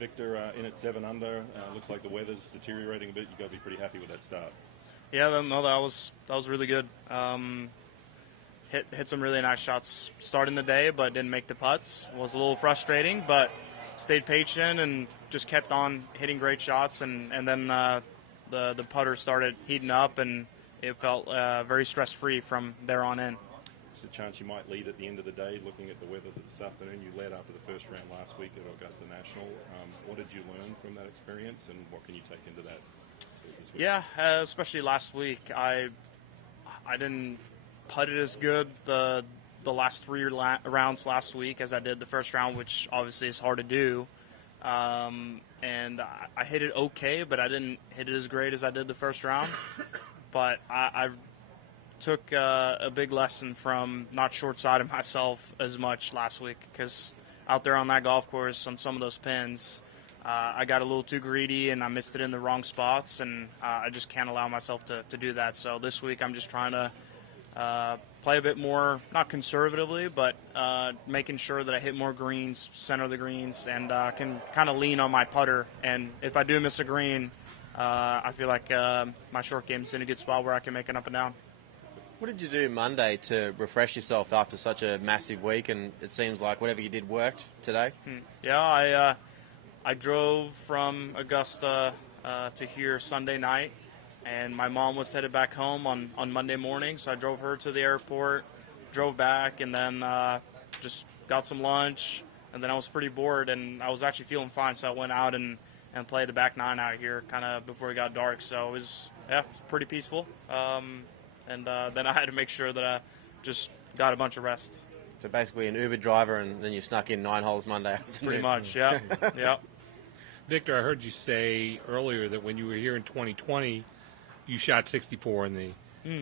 Victor, in at 7 under, looks like the weather's deteriorating a bit. You've got to be pretty happy with that start. Yeah, no, that was really good. Hit some really nice shots starting the day, but didn't make the putts. It was a little frustrating, but stayed patient and just kept on hitting great shots. And then the putter started heating up, and it felt very stress-free from there on in. There's a chance you might lead at the end of the day. Looking at the weather this afternoon, you led after the first round last week at Augusta National. What did you learn from that experience, and what can you take into that this week? Yeah, especially last week, I didn't putt it as good the last 3 rounds last week as I did the first round, which obviously is hard to do. And I hit it okay, but I didn't hit it as great as I did the first round. But I took a big lesson from not short-siding myself as much last week, because out there on that golf course on some of those pins, I got a little too greedy and I missed it in the wrong spots, and I just can't allow myself to do that. So this week I'm just trying to play a bit more, not conservatively, but making sure that I hit more greens, center the greens, and can kind of lean on my putter. And if I do miss a green, I feel like my short game's in a good spot where I can make it up and down. What did you do Monday to refresh yourself after such a massive week? And it seems like whatever you did worked today. Yeah, I drove from Augusta to here Sunday night, and my mom was headed back home on Monday morning, so I drove her to the airport, drove back, and then just got some lunch, and then I was pretty bored, and I was actually feeling fine, so I went out and played the back 9 out here kind of before it got dark. So it was, pretty peaceful. And then I had to make sure that I just got a bunch of rest. So basically an Uber driver, and then you snuck in 9 holes Monday afternoon. Pretty much, yeah. Yeah. Victor, I heard you say earlier that when you were here in 2020, you shot 64 in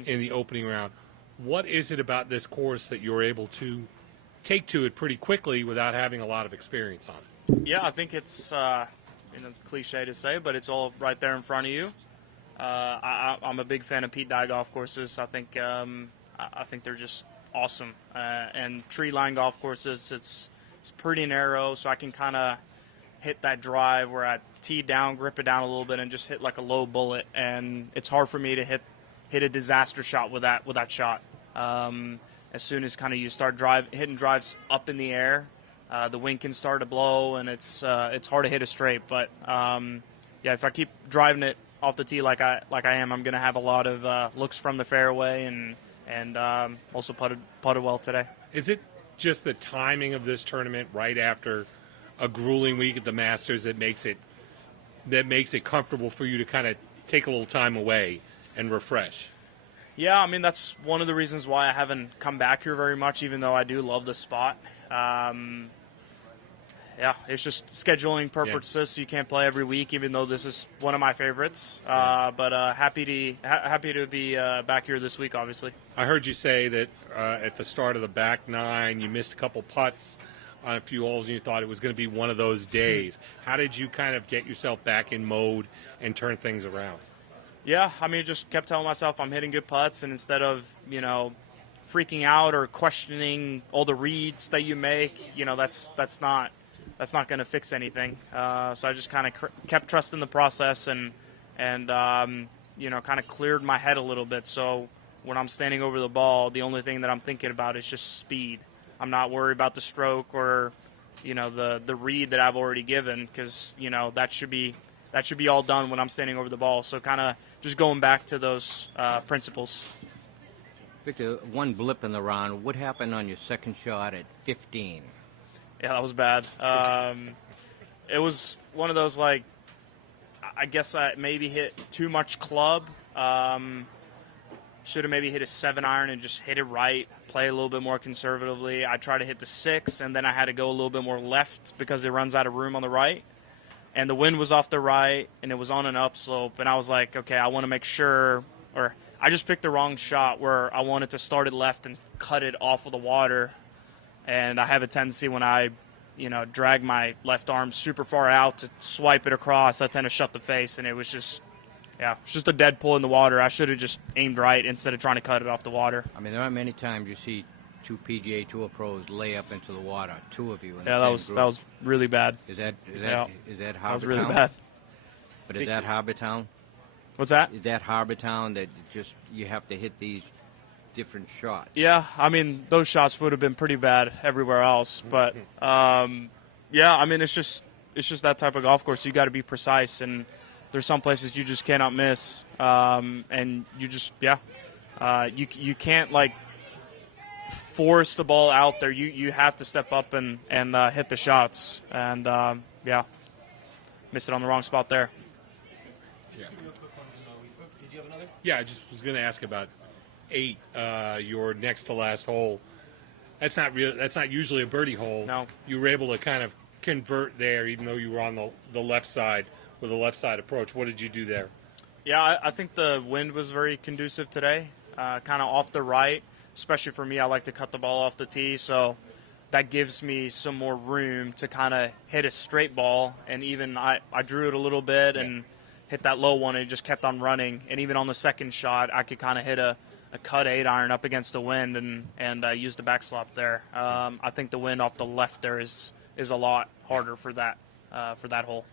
the opening round. What is it about this course that you're able to take to it pretty quickly without having a lot of experience on it? Yeah, I think it's cliche to say, but it's all right there in front of you. I'm a big fan of Pete Dye golf courses. I think they're just awesome. And tree line golf courses, it's pretty narrow, so I can kind of hit that drive where I tee down, grip it down a little bit, and just hit like a low bullet. And it's hard for me to hit a disaster shot with that shot. As soon as kind of you start hitting drives up in the air, the wind can start to blow, and it's hard to hit it straight. But if I keep driving it off the tee like I am, I'm going to have a lot of looks from the fairway, and also putted well today. Is it just the timing of this tournament right after a grueling week at the Masters that makes it comfortable for you to kind of take a little time away and refresh? Yeah, I mean, that's one of the reasons why I haven't come back here very much, even though I do love the spot. It's just scheduling purposes. So you can't play every week, even though this is one of my favorites. But happy to be back here this week, obviously. I heard you say that at the start of the back 9, you missed a couple putts on a few holes, and you thought it was going to be one of those days. How did you kind of get yourself back in mode and turn things around? Yeah, I mean, just kept telling myself I'm hitting good putts, and instead of, freaking out or questioning all the reads that you make, that's not going to fix anything. So I just kind of kept trusting the process and kind of cleared my head a little bit. So when I'm standing over the ball, the only thing that I'm thinking about is just speed. I'm not worried about the stroke or, the read that I've already given, because, that should be all done when I'm standing over the ball. So kind of just going back to those principles. Victor, one blip in the round. What happened on your second shot at 15? Yeah, that was bad. It was one of those, I guess I maybe hit too much club. Should have maybe hit a 7-iron and just hit it right, play a little bit more conservatively. I tried to hit the 6, and then I had to go a little bit more left because it runs out of room on the right. And the wind was off the right, and it was on an upslope. And I was like, okay, I want to make sure, or I just picked the wrong shot where I wanted to start it left and cut it off of the water. And I have a tendency when I, drag my left arm super far out to swipe it across, I tend to shut the face, and it was just a dead pull in the water. I should have just aimed right instead of trying to cut it off the water. I mean, there aren't many times you see two PGA Tour pros lay up into the water, two of you. In Yeah, the that same was group. really bad. Is that Yeah. Harbor That was really Town? bad. But is that Harbor Town? What's that? Is that Harbor Town that just you have to hit these different shots? Yeah, I mean those shots would have been pretty bad everywhere else, but yeah, I mean it's just that type of golf course. You got to be precise, and there's some places you just cannot miss, and you just you can't like force the ball out there. You have to step up and hit the shots, and yeah, missed it on the wrong spot there. Yeah, I just was going to ask about 8, your next to last hole. That's not real. That's not usually a birdie hole. No. You were able to kind of convert there, even though you were on the left side with a left side approach. What did you do there? Yeah, I think the wind was very conducive today, kind of off the right. Especially for me, I like to cut the ball off the tee, so that gives me some more room to kind of hit a straight ball. And even I drew it a little bit and hit that low one, and it just kept on running. And even on the second shot, I could kind of hit a cut 8-iron up against the wind and use the backslop there. I think the wind off the left there is a lot harder for that hole.